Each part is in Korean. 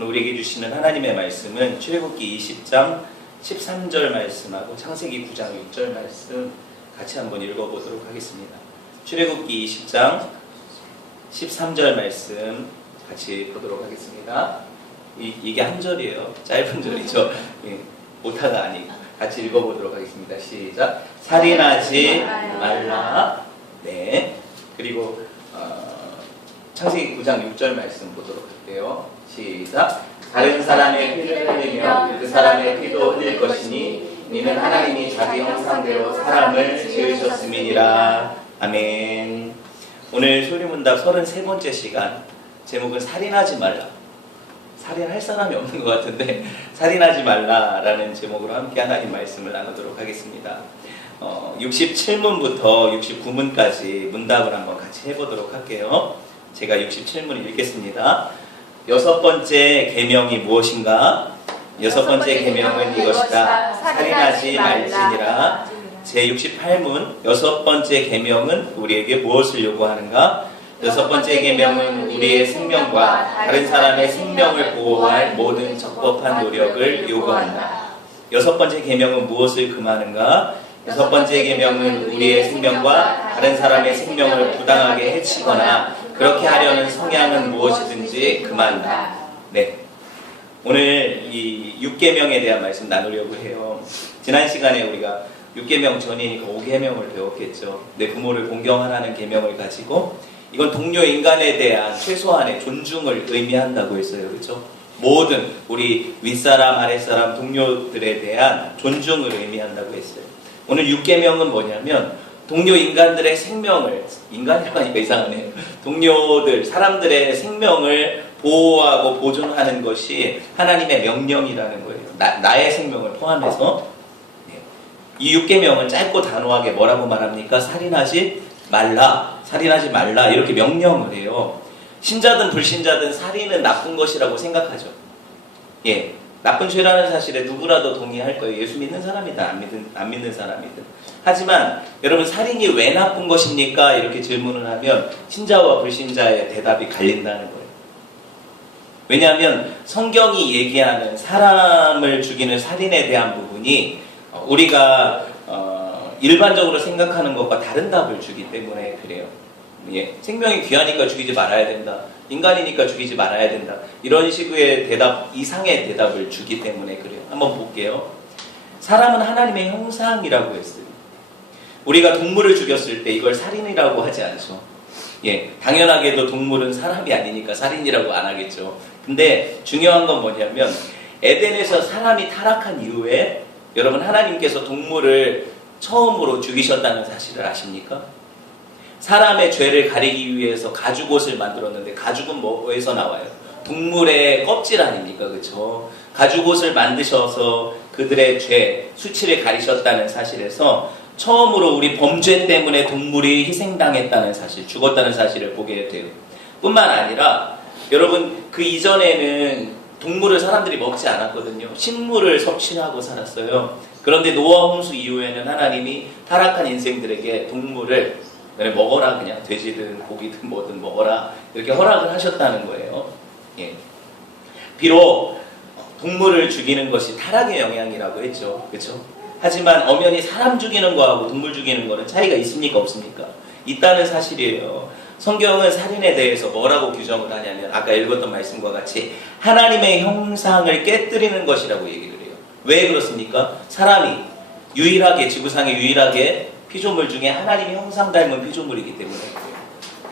오늘 우리에게 주시는 하나님의 말씀은 출애굽기 20장 13절 말씀하고 창세기 9장 6절 말씀 같이 한번 읽어보도록 하겠습니다. 출애굽기 20장 13절 말씀 같이 보도록 하겠습니다. 이게 한 절이에요. 짧은 절이죠. 오타가 아니고 같이 읽어보도록 하겠습니다. 시작. 살인하지 말라. 네. 그리고 창세기 9장 6절 말씀 보도록 할게요. 시작. 다른 사람의 피를 흘리며 그 사람의 피도 흘릴 것이니 이는 하나님이 자기 형상대로 사람을 지으셨음이니라. 아멘. 오늘 소리문답 33번째 시간, 제목은 살인하지 말라. 살인할 사람이 없는 것 같은데 살인하지 말라라는 제목으로 함께 하나님 말씀을 나누도록 하겠습니다. 67문부터 69문까지 문답을 한번 같이 해보도록 할게요. 제가 67문을 읽겠습니다. 여섯 번째 계명이 무엇인가? 여섯 번째 계명은 이것이다. 살인하지 말지니라. 제 68문 여섯 번째 계명은 우리에게 무엇을 요구하는가? 여섯 번째 계명은 우리의 생명과 다른 사람의 생명을 보호할 모든 적법한 노력을 요구한다. 여섯 번째 계명은 무엇을 금하는가? 여섯 번째 계명은 우리의 생명과 다른 사람의 생명을 부당하게 해치거나 그렇게 하려는 성향은 무엇이든지 금한다. 네. 오늘 이 6계명에 대한 말씀 나누려고 해요. 지난 시간에 우리가 6계명 전이니까 5계명을 배웠겠죠. 내 부모를 공경하라는 계명을 가지고 이건 동료 인간에 대한 최소한의 존중을 의미한다고 했어요. 그렇죠? 모든 우리 윗사람, 아랫사람, 동료들에 대한 존중을 의미한다고 했어요. 오늘 6계명은 뭐냐면 동료 인간들의 생명을, 인간이라고 하니까 이상하네요. 동료들, 사람들의 생명을 보호하고 보존하는 것이 하나님의 명령이라는 거예요. 나의 생명을 포함해서. 이 6계명은 짧고 단호하게 뭐라고 말합니까? 살인하지 말라. 살인하지 말라. 이렇게 명령을 해요. 신자든 불신자든 살인은 나쁜 것이라고 생각하죠. 예. 나쁜 죄라는 사실에 누구라도 동의할 거예요. 예수 믿는 사람이든 안 믿는 사람이든. 하지만 여러분, 살인이 왜 나쁜 것입니까? 이렇게 질문을 하면 신자와 불신자의 대답이 갈린다는 거예요. 왜냐하면 성경이 얘기하는 사람을 죽이는 살인에 대한 부분이 우리가 일반적으로 생각하는 것과 다른 답을 주기 때문에 그래요. 예, 생명이 귀하니까 죽이지 말아야 된다. 인간이니까 죽이지 말아야 된다. 이런 식의 대답 이상의 대답을 주기 때문에 그래요. 한번 볼게요. 사람은 하나님의 형상이라고 했어요. 우리가 동물을 죽였을 때 이걸 살인이라고 하지 않죠. 예, 당연하게도 동물은 사람이 아니니까 살인이라고 안 하겠죠. 근데 중요한 건 뭐냐면 에덴에서 사람이 타락한 이후에 여러분, 하나님께서 동물을 처음으로 죽이셨다는 사실을 아십니까? 사람의 죄를 가리기 위해서 가죽옷을 만들었는데 가죽은 뭐에서 나와요? 동물의 껍질 아닙니까? 그렇죠? 가죽옷을 만드셔서 그들의 죄, 수치를 가리셨다는 사실에서 처음으로 우리 범죄 때문에 동물이 희생당했다는 사실, 죽었다는 사실을 보게 돼요. 뿐만 아니라 여러분, 그 이전에는 동물을 사람들이 먹지 않았거든요. 식물을 섭취하고 살았어요. 그런데 노아 홍수 이후에는 하나님이 타락한 인생들에게 동물을 먹어라, 그냥 돼지든 고기든 뭐든 먹어라, 이렇게 허락을 하셨다는 거예요. 예. 비록 동물을 죽이는 것이 타락의 영향이라고 했죠. 그렇죠? 하지만 엄연히 사람 죽이는 거하고 동물 죽이는 거는 차이가 있습니까? 없습니까? 있다는 사실이에요. 성경은 살인에 대해서 뭐라고 규정을 하냐면 아까 읽었던 말씀과 같이 하나님의 형상을 깨뜨리는 것이라고 얘기를 해요. 왜 그렇습니까? 사람이 유일하게, 지구상에 유일하게 피조물 중에 하나님의 형상 닮은 피조물이기 때문에 그래요.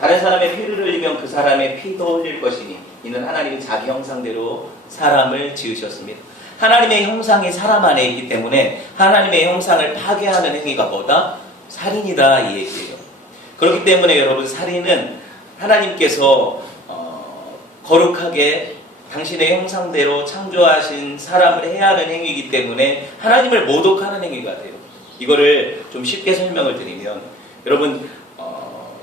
다른 사람의 피를 흘리면 그 사람의 피도 흘릴 것이니 이는 하나님이 자기 형상대로 사람을 지으셨습니다. 하나님의 형상이 사람 안에 있기 때문에 하나님의 형상을 파괴하는 행위가 뭐다? 살인이다, 이 얘기예요. 그렇기 때문에 여러분, 살인은 하나님께서 거룩하게 당신의 형상대로 창조하신 사람을 해야 하는 행위이기 때문에 하나님을 모독하는 행위가 돼요. 이거를 좀 쉽게 설명을 드리면 여러분,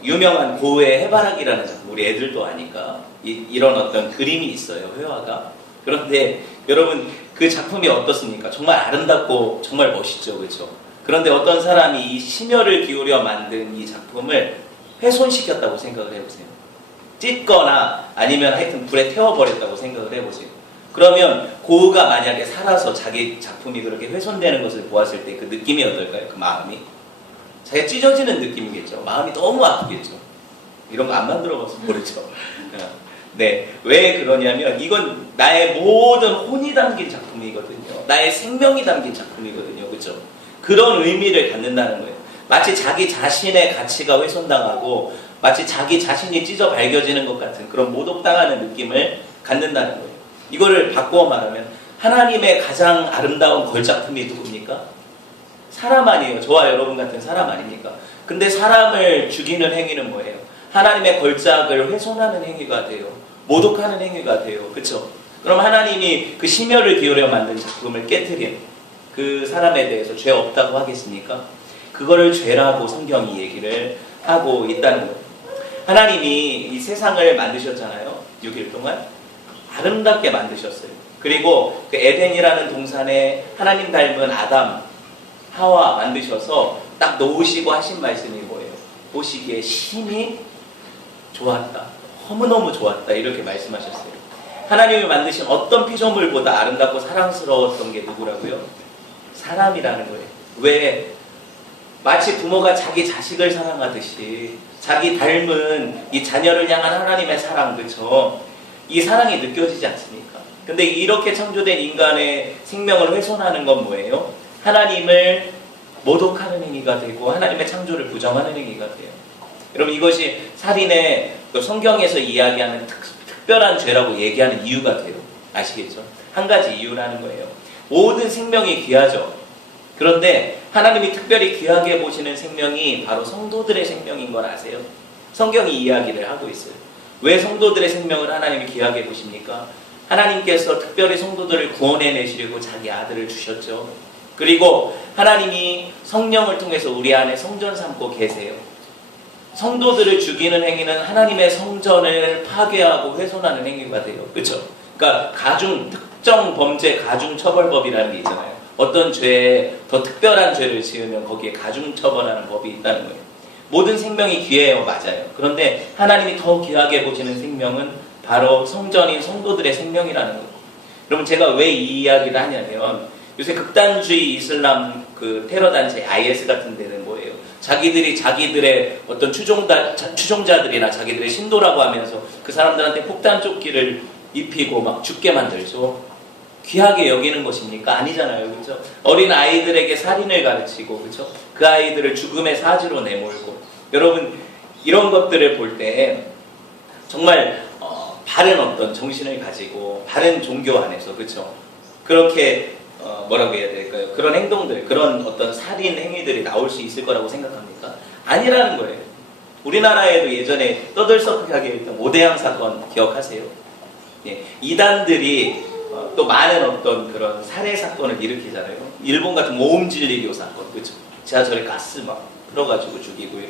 유명한 고흐의 해바라기라는 작품, 우리 애들도 아니까 이런 어떤 그림이 있어요. 회화가. 그런데 여러분, 그 작품이 어떻습니까? 정말 아름답고 정말 멋있죠. 그렇죠? 그런데 어떤 사람이 이 심혈을 기울여 만든 이 작품을 훼손시켰다고 생각을 해보세요. 찢거나 아니면 하여튼 불에 태워버렸다고 생각을 해보세요. 그러면 고흐가 만약에 살아서 자기 작품이 그렇게 훼손되는 것을 보았을 때 그 느낌이 어떨까요? 그 마음이? 자기가 찢어지는 느낌이겠죠. 마음이 너무 아프겠죠. 이런 거 안 만들어봐서 모르죠. 네, 왜 그러냐면 이건 나의 모든 혼이 담긴 작품이거든요. 나의 생명이 담긴 작품이거든요. 그렇죠? 그런 의미를 갖는다는 거예요. 마치 자기 자신의 가치가 훼손당하고 마치 자기 자신이 찢어 밝혀지는 것 같은 그런 모독당하는 느낌을 갖는다는 거예요. 이거를 바꾸어 말하면 하나님의 가장 아름다운 걸작품이 누굽니까? 사람 아니에요. 저와 여러분 같은 사람 아닙니까? 근데 사람을 죽이는 행위는 뭐예요? 하나님의 걸작을 훼손하는 행위가 돼요. 모독하는 행위가 돼요. 그렇죠? 그럼 하나님이 그 심혈을 기울여 만든 작품을 깨트린 그 사람에 대해서 죄 없다고 하겠습니까? 그거를 죄라고 성경이 얘기를 하고 있다는 거예요. 하나님이 이 세상을 만드셨잖아요. 6일 동안. 아름답게 만드셨어요. 그리고 그 에덴이라는 동산에 하나님 닮은 아담, 하와 만드셔서 딱 놓으시고 하신 말씀이 뭐예요? 보시기에 심히 좋았다. 너무너무 좋았다. 이렇게 말씀하셨어요. 하나님이 만드신 어떤 피조물보다 아름답고 사랑스러웠던 게 누구라고요? 사람이라는 거예요. 왜? 마치 부모가 자기 자식을 사랑하듯이 자기 닮은 이 자녀를 향한 하나님의 사랑, 그렇죠? 이 사랑이 느껴지지 않습니까? 근데 이렇게 창조된 인간의 생명을 훼손하는 건 뭐예요? 하나님을 모독하는 행위가 되고 하나님의 창조를 부정하는 행위가 돼요. 여러분, 이것이 살인의 성경에서 이야기하는 특별한 죄라고 얘기하는 이유가 돼요. 아시겠죠? 한 가지 이유라는 거예요. 모든 생명이 귀하죠. 그런데 하나님이 특별히 귀하게 보시는 생명이 바로 성도들의 생명인 걸 아세요? 성경이 이야기를 하고 있어요. 왜 성도들의 생명을 하나님이 귀하게 보십니까? 하나님께서 특별히 성도들을 구원해내시려고 자기 아들을 주셨죠. 그리고 하나님이 성령을 통해서 우리 안에 성전 삼고 계세요. 성도들을 죽이는 행위는 하나님의 성전을 파괴하고 훼손하는 행위가 돼요. 그렇죠? 그러니까 특정 범죄 가중처벌법이라는 게 있잖아요. 어떤 죄에 더 특별한 죄를 지으면 거기에 가중처벌하는 법이 있다는 거예요. 모든 생명이 귀해요. 맞아요. 그런데 하나님이 더 귀하게 보시는 생명은 바로 성전인 성도들의 생명이라는 거예요. 여러분, 제가 왜 이 이야기를 하냐면 요새 극단주의 이슬람 그 테러 단체 IS 같은 데는 뭐예요? 자기들이 자기들의 어떤 추종자들이나 자기들의 신도라고 하면서 그 사람들한테 폭탄 조끼를 입히고 막 죽게 만들죠. 귀하게 여기는 것입니까? 아니잖아요. 그렇죠? 어린 아이들에게 살인을 가르치고, 그렇죠? 그 아이들을 죽음의 사지로 내몰고. 여러분, 이런 것들을 볼 때 정말 바른 어떤 정신을 가지고 바른 종교 안에서, 그렇죠? 그렇게 뭐라고 해야 될까요? 그런 행동들, 그런 어떤 살인 행위들이 나올 수 있을 거라고 생각합니까? 아니라는 거예요. 우리나라에도 예전에 떠들썩하게 했던 오대양 사건 기억하세요? 예, 이단들이 또 많은 어떤 그런 살해 사건을 일으키잖아요. 일본 같은 모음진리교 사건, 그렇죠? 지하철에 가스 막 풀어가지고 죽이고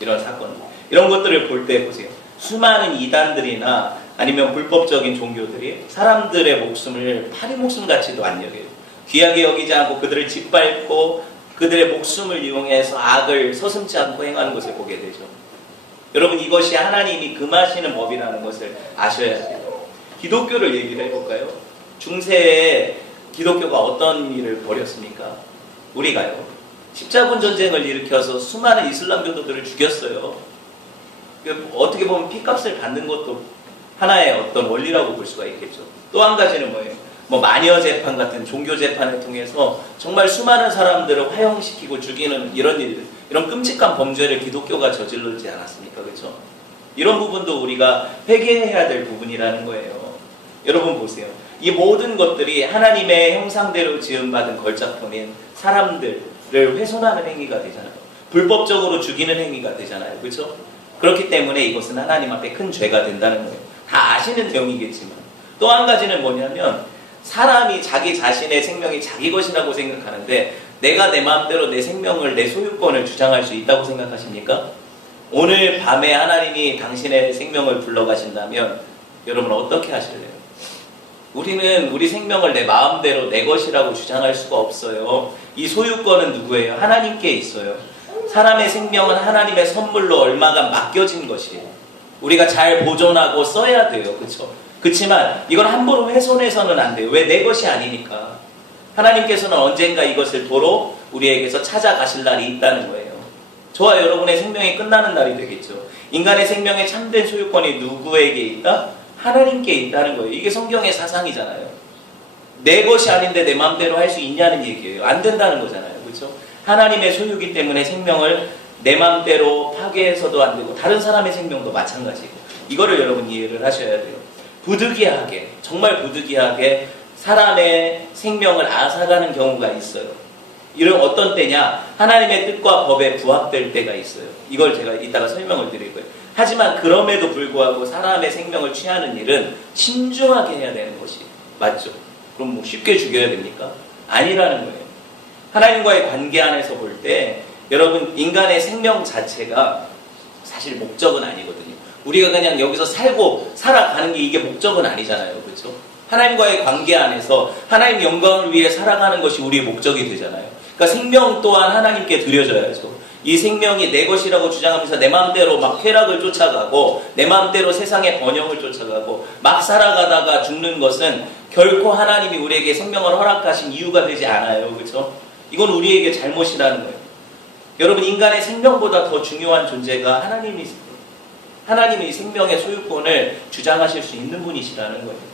이런 사건, 이런 것들을 볼 때 보세요. 수많은 이단들이나 아니면 불법적인 종교들이 사람들의 목숨을 파리 목숨같이도 안 여겨요. 귀하게 여기지 않고 그들을 짓밟고 그들의 목숨을 이용해서 악을 서슴지 않고 행하는 것을 보게 되죠. 여러분, 이것이 하나님이 금하시는 법이라는 것을 아셔야 돼요. 기독교를 얘기를 해볼까요? 중세에 기독교가 어떤 일을 벌였습니까? 우리가요. 십자군 전쟁을 일으켜서 수많은 이슬람 교도들을 죽였어요. 어떻게 보면 피값을 받는 것도 하나의 어떤 원리라고 볼 수가 있겠죠. 또 한 가지는 뭐예요? 마녀 재판 같은 종교 재판을 통해서 정말 수많은 사람들을 화형시키고 죽이는 이런 일, 이런 끔찍한 범죄를 기독교가 저질르지 않았습니까? 그렇죠? 이런 부분도 우리가 회개해야 될 부분이라는 거예요. 여러분 보세요. 이 모든 것들이 하나님의 형상대로 지음받은 걸작품인 사람들을 훼손하는 행위가 되잖아요. 불법적으로 죽이는 행위가 되잖아요. 그렇죠? 그렇기 때문에 이것은 하나님 앞에 큰 죄가 된다는 거예요. 다 아시는 내용이겠지만 또 한 가지는 뭐냐면 사람이 자기 자신의 생명이 자기 것이라고 생각하는데 내가 내 마음대로 내 생명을, 내 소유권을 주장할 수 있다고 생각하십니까? 오늘 밤에 하나님이 당신의 생명을 불러가신다면 여러분 어떻게 하실래요? 우리는 우리 생명을 내 마음대로 내 것이라고 주장할 수가 없어요. 이 소유권은 누구예요? 하나님께 있어요. 사람의 생명은 하나님의 선물로 얼마간 맡겨진 것이에요. 우리가 잘 보존하고 써야 돼요. 그렇죠? 그렇지만 이걸 함부로 훼손해서는 안 돼요. 왜? 내 것이 아니니까. 하나님께서는 언젠가 이것을 도로 우리에게서 찾아가실 날이 있다는 거예요. 저와 여러분의 생명이 끝나는 날이 되겠죠. 인간의 생명의 참된 소유권이 누구에게 있다? 하나님께 있다는 거예요. 이게 성경의 사상이잖아요. 내 것이 아닌데 내 마음대로 할 수 있냐는 얘기예요. 안 된다는 거잖아요. 그렇죠? 하나님의 소유기 때문에 생명을 내 마음대로 파괴해서도 안 되고 다른 사람의 생명도 마찬가지고 이거를 여러분 이해를 하셔야 돼요. 부득이하게 정말 부득이하게 사람의 생명을 앗아가는 경우가 있어요. 이런 어떤 때냐? 하나님의 뜻과 법에 부합될 때가 있어요. 이걸 제가 이따가 설명을 드릴 거예요. 하지만 그럼에도 불구하고 사람의 생명을 취하는 일은 신중하게 해야 되는 것이 맞죠? 그럼 뭐 쉽게 죽여야 됩니까? 아니라는 거예요. 하나님과의 관계 안에서 볼 때 여러분 인간의 생명 자체가 사실 목적은 아니거든요. 우리가 그냥 여기서 살고 살아가는 게 이게 목적은 아니잖아요. 그렇죠? 하나님과의 관계 안에서 하나님 영광을 위해 살아가는 것이 우리의 목적이 되잖아요. 그러니까 생명 또한 하나님께 드려져야죠. 이 생명이 내 것이라고 주장하면서 내 마음대로 막 쾌락을 쫓아가고 내 마음대로 세상의 번영을 쫓아가고 막 살아가다가 죽는 것은 결코 하나님이 우리에게 생명을 허락하신 이유가 되지 않아요. 그렇죠? 이건 우리에게 잘못이라는 거예요. 여러분 인간의 생명보다 더 중요한 존재가 하나님이 있어요. 하나님이 생명의 소유권을 주장하실 수 있는 분이시라는 거예요.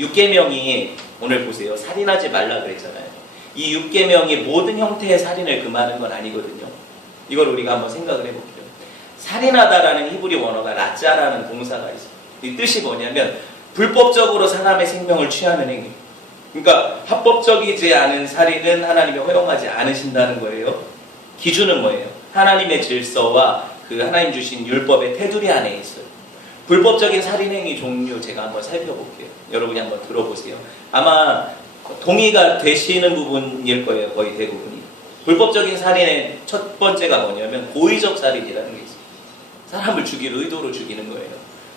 6계명이 오늘 보세요. 살인하지 말라 그랬잖아요. 이 6계명이 모든 형태의 살인을 금하는 건 아니거든요. 이걸 우리가 한번 생각을 해볼게요. 살인하다라는 히브리 원어가 라짜라는 동사가 있어요. 이 뜻이 뭐냐면 불법적으로 사람의 생명을 취하는 행위. 그러니까 합법적이지 않은 살인은 하나님이 허용하지 않으신다는 거예요. 기준은 뭐예요? 하나님의 질서와 그 하나님 주신 율법의 테두리 안에 있어요. 불법적인 살인행위 종류 제가 한번 살펴볼게요. 여러분이 한번 들어보세요. 아마 동의가 되시는 부분일 거예요. 거의 대부분이. 불법적인 살인의 첫 번째가 뭐냐면 고의적 살인이라는 게 있어요. 사람을 죽일 의도로 죽이는 거예요.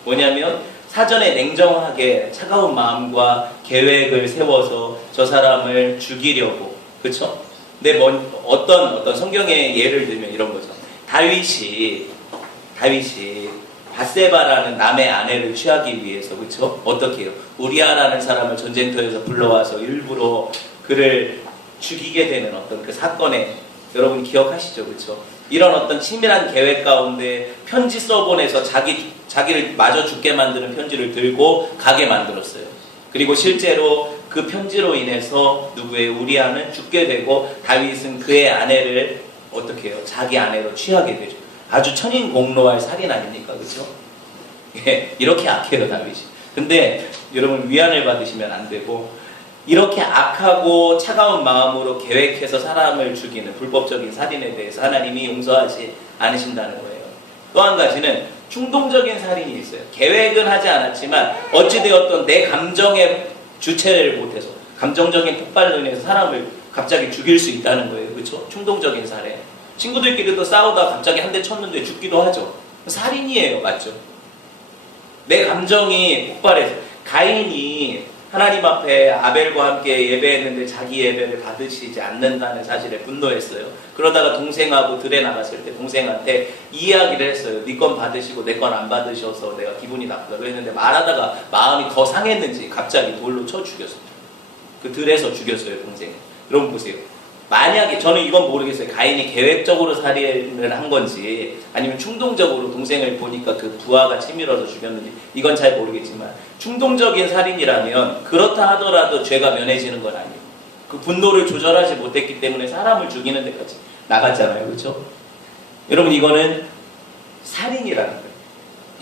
뭐냐면 사전에 냉정하게 차가운 마음과 계획을 세워서 저 사람을 죽이려고. 그렇죠? 근데 어떤 성경의 예를 들면 이런 거죠. 다윗이 밧세바라는 남의 아내를 취하기 위해서 그렇죠? 어떻게 해요? 우리아라는 사람을 전쟁터에서 불러와서 일부러 그를 죽이게 되는 어떤 그 사건에 여러분 기억하시죠? 그렇죠? 이런 어떤 치밀한 계획 가운데 편지 써보내서 자기를 마저 죽게 만드는 편지를 들고 가게 만들었어요. 그리고 실제로 그 편지로 인해서 누구의 우리아는 죽게 되고 다윗은 그의 아내를 어떻게 해요? 자기 아내로 취하게 되죠. 아주 천인공노할 살인 아닙니까? 그렇죠? 예, 이렇게 악해요 다윗이. 근데 여러분 위안을 받으시면 안 되고 이렇게 악하고 차가운 마음으로 계획해서 사람을 죽이는 불법적인 살인에 대해서 하나님이 용서하지 않으신다는 거예요. 또 한 가지는 충동적인 살인이 있어요. 계획은 하지 않았지만 어찌되었던 내 감정의 주체를 못해서 감정적인 폭발로 인해서 사람을 갑자기 죽일 수 있다는 거예요. 그렇죠? 충동적인 살인. 친구들끼리도 싸우다 갑자기 한 대 쳤는데 죽기도 하죠. 살인이에요. 맞죠? 내 감정이 폭발해서 가인이 하나님 앞에 아벨과 함께 예배했는데 자기 예배를 받으시지 않는다는 사실에 분노했어요. 그러다가 동생하고 들에 나갔을 때 동생한테 이야기를 했어요. 네 건 받으시고 내 건 안 받으셔서 내가 기분이 나쁘다고 했는데 말하다가 마음이 더 상했는지 갑자기 돌로 쳐 죽였어요. 그 들에서 죽였어요 동생을. 여러분 보세요. 만약에 저는 이건 모르겠어요. 가인이 계획적으로 살인을 한 건지 아니면 충동적으로 동생을 보니까 그 부하가 치밀어서 죽였는지 이건 잘 모르겠지만 충동적인 살인이라면 그렇다 하더라도 죄가 면해지는 건 아니에요. 그 분노를 조절하지 못했기 때문에 사람을 죽이는 데까지 나갔잖아요. 그렇죠? 여러분 이거는 살인이라는 거예요.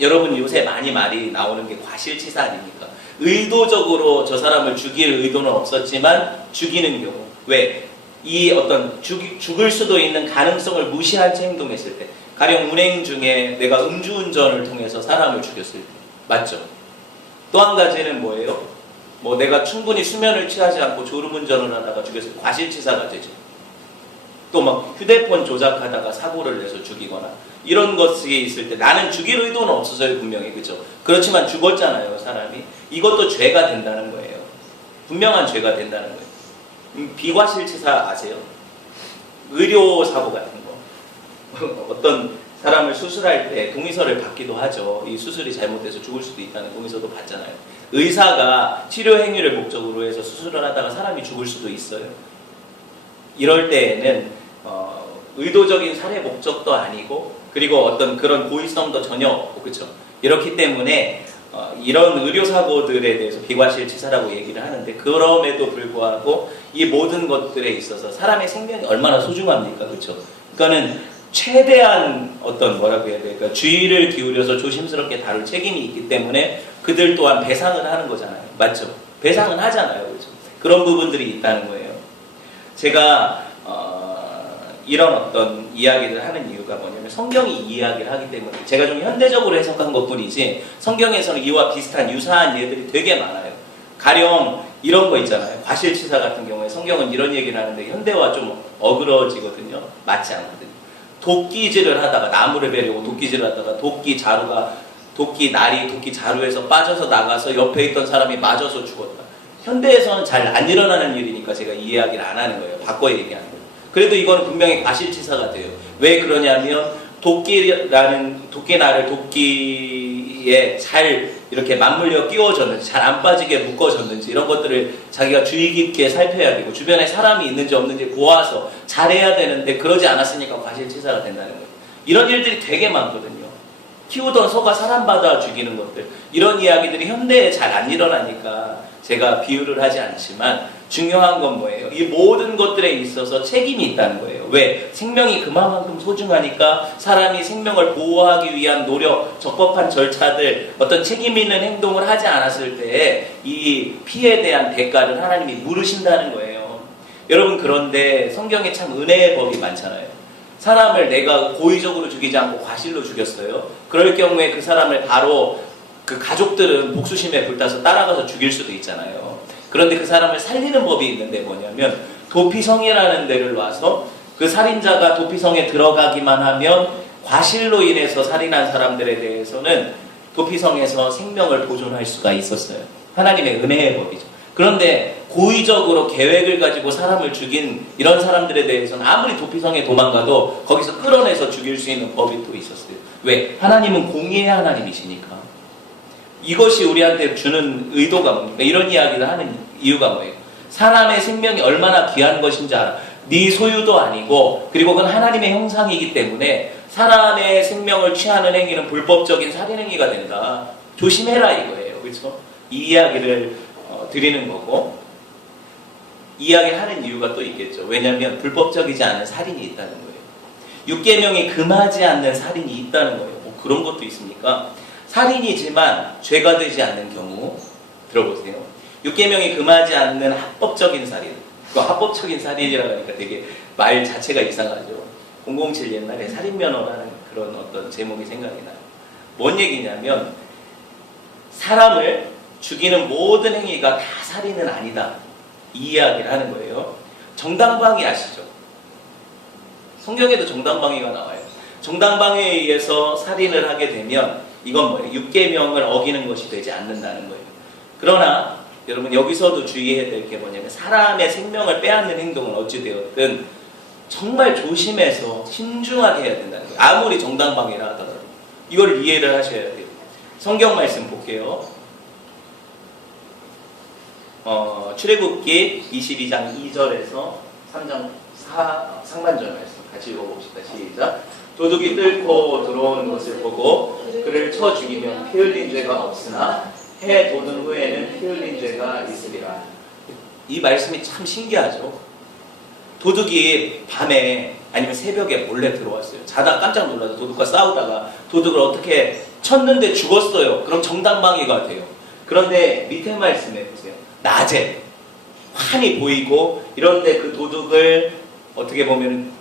여러분 요새 많이 말이 나오는 게 과실치사 아닙니까? 의도적으로 저 사람을 죽일 의도는 없었지만 죽이는 경우. 왜? 이 어떤 죽을 수도 있는 가능성을 무시한 채 행동했을 때, 가령 운행 중에 내가 음주운전을 통해서 사람을 죽였을 때, 맞죠? 또 한 가지는 뭐예요? 뭐 내가 충분히 수면을 취하지 않고 졸음운전을 하다가 죽였을 때 과실치사가 되죠. 또 막 휴대폰 조작하다가 사고를 내서 죽이거나 이런 것이 있을 때 나는 죽일 의도는 없었어요 분명히. 그렇죠? 그렇지만 죽었잖아요 사람이. 이것도 죄가 된다는 거예요. 분명한 죄가 된다는 거예요. 비과실치사 아세요? 의료사고 같은 거. 어떤 사람을 수술할 때 동의서를 받기도 하죠. 이 수술이 잘못돼서 죽을 수도 있다는 동의서도 받잖아요. 의사가 치료 행위를 목적으로 해서 수술을 하다가 사람이 죽을 수도 있어요. 이럴 때에는 의도적인 살해 목적도 아니고 그리고 어떤 그런 고의성도 전혀 없고 그렇죠. 이렇기 때문에 이런 의료사고들에 대해서 비과실치사라고 얘기를 하는데 그럼에도 불구하고 이 모든 것들에 있어서 사람의 생명이 얼마나 소중합니까? 그렇죠. 그러니까는 최대한 어떤 뭐라고 해야 될까 주의를 기울여서 조심스럽게 다룰 책임이 있기 때문에 그들 또한 배상을 하는 거잖아요. 맞죠? 배상은 하잖아요. 그렇죠? 그런 부분들이 있다는 거예요. 제가 이런 어떤 이야기를 하는 이유가 뭐냐면 성경이 이 이야기를 하기 때문에 제가 좀 현대적으로 해석한 것뿐이지 성경에서는 이와 비슷한 유사한 예들이 되게 많아요. 가령 이런 거 있잖아요. 과실치사 같은 경우에 성경은 이런 얘기를 하는데 현대와 좀 어그러지거든요. 맞지 않거든요. 도끼질을 하다가 나무를 베려고 도끼질을 하다가 도끼 날이 도끼 자루에서 빠져서 나가서 옆에 있던 사람이 맞아서 죽었다. 현대에서는 잘 안 일어나는 일이니까 제가 이 이야기를 안 하는 거예요. 바꿔 얘기하는 거예요. 그래도 이거는 분명히 과실치사가 돼요. 왜 그러냐면 도끼날을 도끼에 잘 이렇게 맞물려 끼워졌는지 잘 안 빠지게 묶어졌는지 이런 것들을 자기가 주의 깊게 살펴야 되고 주변에 사람이 있는지 없는지 보아서 잘해야 되는데 그러지 않았으니까 과실치사가 된다는 거예요. 이런 일들이 되게 많거든요. 키우던 소가 사람 받아 죽이는 것들 이런 이야기들이 현대에 잘 안 일어나니까 제가 비유를 하지 않지만 중요한 건 뭐예요? 이 모든 것들에 있어서 책임이 있다는 거예요. 왜? 생명이 그만큼 소중하니까 사람이 생명을 보호하기 위한 노력, 적법한 절차들, 어떤 책임 있는 행동을 하지 않았을 때 이 피해에 대한 대가를 하나님이 물으신다는 거예요. 여러분 그런데 성경에 참 은혜의 법이 많잖아요. 사람을 내가 고의적으로 죽이지 않고 과실로 죽였어요. 그럴 경우에 그 사람을 바로 그 가족들은 복수심에 불타서 따라가서 죽일 수도 있잖아요. 그런데 그 사람을 살리는 법이 있는데 뭐냐면 도피성이라는 데를 와서 그 살인자가 도피성에 들어가기만 하면 과실로 인해서 살인한 사람들에 대해서는 도피성에서 생명을 보존할 수가 있었어요. 하나님의 은혜의 법이죠. 그런데 고의적으로 계획을 가지고 사람을 죽인 이런 사람들에 대해서는 아무리 도피성에 도망가도 거기서 끌어내서 죽일 수 있는 법이 또 있었어요. 왜? 하나님은 공의의 하나님이시니까. 이것이 우리한테 주는 의도가 뭡니까? 이런 이야기를 하는 이유가 뭐예요? 사람의 생명이 얼마나 귀한 것인지 알아. 네 소유도 아니고 그리고 그건 하나님의 형상이기 때문에 사람의 생명을 취하는 행위는 불법적인 살인행위가 된다. 조심해라 이거예요. 그렇죠? 이 이야기를 드리는 거고 이 이야기를 하는 이유가 또 있겠죠. 왜냐하면 불법적이지 않은 살인이 있다는 거예요. 6계명이 금하지 않는 살인이 있다는 거예요. 뭐 그런 것도 있습니까? 살인이지만 죄가 되지 않는 경우 들어보세요. 6계명이 금하지 않는 합법적인 살인. 그 합법적인 살인이라고 하니까 되게 말 자체가 이상하죠. 007 옛날에 살인면허라는 그런 어떤 제목이 생각이 나요. 뭔 얘기냐면 사람을 죽이는 모든 행위가 다 살인은 아니다. 이 이야기를 하는 거예요. 정당방위 아시죠? 성경에도 정당방위가 나와요. 정당방위에 의해서 살인을 하게 되면 이건 뭐예요? 6계명을 어기는 것이 되지 않는다는 거예요. 그러나 여러분 여기서도 주의해야 될 게 뭐냐면 사람의 생명을 빼앗는 행동은 어찌되었든 정말 조심해서 신중하게 해야 된다는 거예요. 아무리 정당방위라 하더라도 이걸 이해를 하셔야 돼요. 성경 말씀 볼게요. 출애굽기 22장 2절에서 3장 상반절 말씀 같이 읽어봅시다. 시작. 도둑이 뚫고 들어오는 것을 보고 그를 쳐 죽이면 피 흘린 죄가 없으나 해 도는 후에는 피 흘린 죄가 있으리라. 이 말씀이 참 신기하죠. 도둑이 밤에 아니면 새벽에 몰래 들어왔어요. 자다 깜짝 놀라서 도둑과 싸우다가 도둑을 어떻게 쳤는데 죽었어요. 그럼 정당방위가 돼요. 그런데 밑에 말씀해 보세요. 낮에 환히 보이고 이런데 그 도둑을 어떻게 보면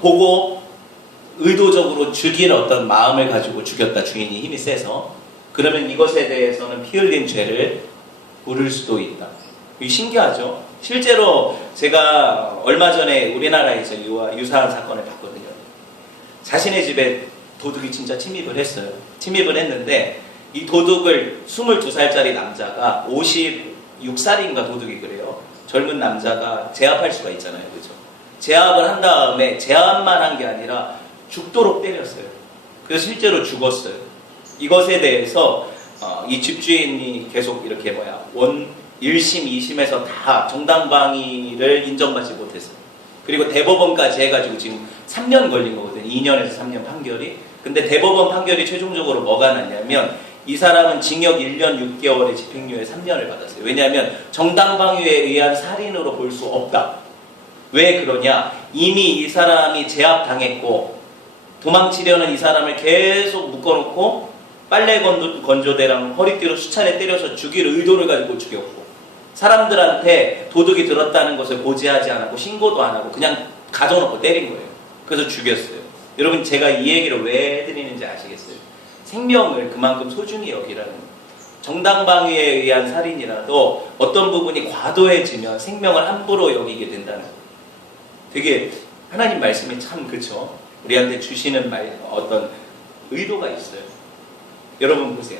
보고 의도적으로 죽일 어떤 마음을 가지고 죽였다. 주인이 힘이 세서. 그러면 이것에 대해서는 피 흘린 죄를 물을 수도 있다. 이게 신기하죠? 실제로 제가 얼마 전에 우리나라에서 유사한 사건을 봤거든요. 자신의 집에 도둑이 진짜 침입을 했어요. 침입을 했는데 이 도둑을 22살짜리 남자가 56살인가 도둑이 그래요. 젊은 남자가 제압할 수가 있잖아요. 그죠? 제압을 한 다음에 제압만 한 게 아니라 죽도록 때렸어요. 그래서 실제로 죽었어요. 이것에 대해서 이 집주인이 계속 이렇게 1심, 2심에서 다 정당방위를 인정받지 못했어요. 그리고 대법원까지 해가지고 지금 3년 걸린 거거든요. 2년에서 3년 판결이. 근데 대법원 판결이 최종적으로 뭐가 났냐면 이 사람은 징역 1년 6개월에 집행유예 3년을 받았어요. 왜냐하면 정당방위에 의한 살인으로 볼 수 없다. 왜 그러냐? 이미 이 사람이 제압당했고 도망치려는 이 사람을 계속 묶어놓고 빨래 건조대랑 허리띠로 수차례 때려서 죽일 의도를 가지고 죽였고 사람들한테 도둑이 들었다는 것을 고지하지 않았고 신고도 안 하고 그냥 가져놓고 때린 거예요. 그래서 죽였어요. 여러분 제가 이 얘기를 왜 드리는지 아시겠어요? 생명을 그만큼 소중히 여기라는 거예요. 정당방위에 의한 살인이라도 어떤 부분이 과도해지면 생명을 함부로 여기게 된다는 거예요. 되게 하나님 말씀이 참 그쵸? 우리한테 주시는 어떤 의도가 있어요. 여러분 보세요.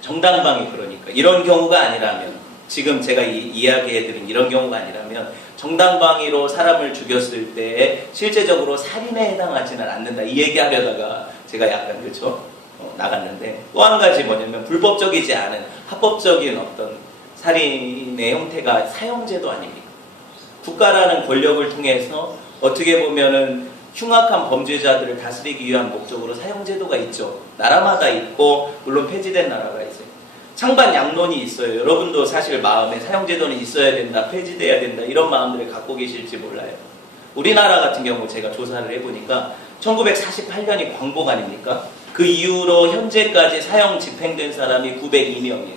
정당방위 그러니까 이런 경우가 아니라면 지금 제가 이야기해드린 이런 경우가 아니라면 정당방위로 사람을 죽였을 때 실제적으로 살인에 해당하지는 않는다 이 얘기하려다가 제가 약간 그쵸? 나갔는데 또 한 가지 뭐냐면 불법적이지 않은 합법적인 어떤 살인의 형태가 사형제도 아닙니까? 국가라는 권력을 통해서 어떻게 보면은 흉악한 범죄자들을 다스리기 위한 목적으로 사형제도가 있죠. 나라마다 있고 물론 폐지된 나라가 있어요. 찬반 양론이 있어요. 여러분도 사실 마음에 사형제도는 있어야 된다, 폐지돼야 된다 이런 마음들을 갖고 계실지 몰라요. 우리나라 같은 경우 제가 조사를 해보니까 1948년이 광복 아닙니까? 그 이후로 현재까지 사형 집행된 사람이 902명이에요.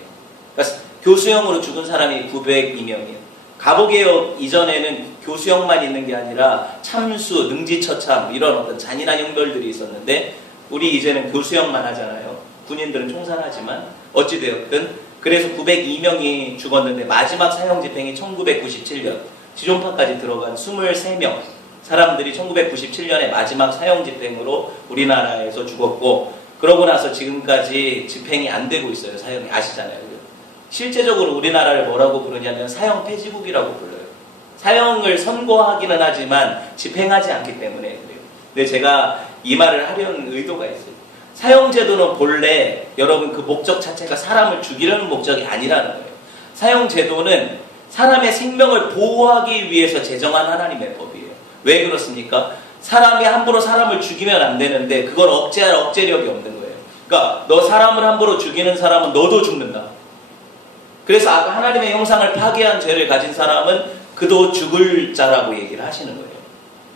그러니까 교수형으로 죽은 사람이 902명이에요. 가보개혁 이전에는 교수형만 있는 게 아니라 참수, 능지처참 이런 어떤 잔인한 형벌들이 있었는데 우리 이제는 교수형만 하잖아요. 군인들은 총살하지만 어찌되었든 그래서 902명이 죽었는데 마지막 사형 집행이 1997년 지존파까지 들어간 23명 사람들이 1997년에 마지막 사형 집행으로 우리나라에서 죽었고 그러고 나서 지금까지 집행이 안 되고 있어요. 사형이 아시잖아요. 실제적으로 우리나라를 뭐라고 부르냐면 사형 폐지국이라고 불러요. 사형을 선고하기는 하지만 집행하지 않기 때문에 그래요. 근데 제가 이 말을 하려는 의도가 있어요. 사형제도는 본래 여러분 그 목적 자체가 사람을 죽이려는 목적이 아니라는 거예요. 사형제도는 사람의 생명을 보호하기 위해서 제정한 하나님의 법이에요. 왜 그렇습니까? 사람이 함부로 사람을 죽이면 안 되는데 그걸 억제할 억제력이 없는 거예요. 그러니까 너 사람을 함부로 죽이는 사람은 너도 죽는다. 그래서 아까 하나님의 형상을 파괴한 죄를 가진 사람은 그도 죽을 자라고 얘기를 하시는 거예요.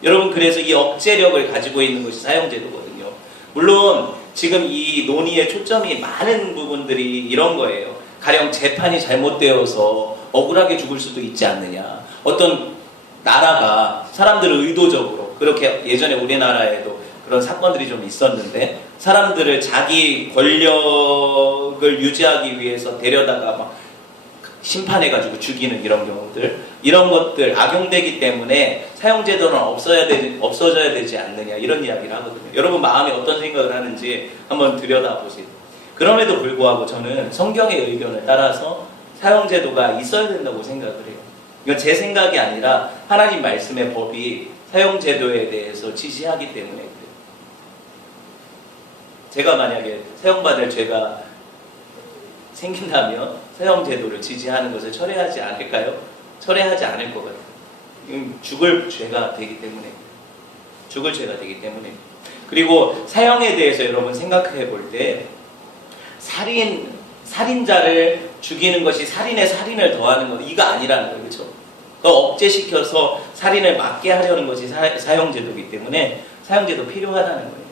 여러분 그래서 이 억제력을 가지고 있는 것이 사형제도거든요. 물론 지금 이 논의의 초점이 많은 부분들이 이런 거예요. 가령 재판이 잘못되어서 억울하게 죽을 수도 있지 않느냐. 어떤 나라가 사람들을 의도적으로 그렇게 예전에 우리나라에도 그런 사건들이 좀 있었는데 사람들을 자기 권력을 유지하기 위해서 데려다가 막 심판해가지고 죽이는 이런 경우들 이런 것들 악용되기 때문에 사형제도는 없어져야 되지 않느냐 이런 이야기를 하거든요. 여러분 마음에 어떤 생각을 하는지 한번 들여다보세요. 그럼에도 불구하고 저는 성경의 의견을 따라서 사형제도가 있어야 된다고 생각을 해요. 이건 제 생각이 아니라 하나님 말씀의 법이 사형제도에 대해서 지시하기 때문에 그래요. 제가 만약에 사형받을 죄가 생긴다면 사형제도를 지지하는 것을 철회하지 않을까요? 철회하지 않을 것 같아요. 죽을 죄가 되기 때문에. 죽을 죄가 되기 때문에. 그리고 사형에 대해서 여러분 생각해 볼 때 살인자를 죽이는 것이 살인에 살인을 더하는 것 이거 아니라는 거예요. 그렇죠? 억제시켜서 살인을 막게 하려는 것이 사형제도이기 때문에 사형제도 필요하다는 거예요.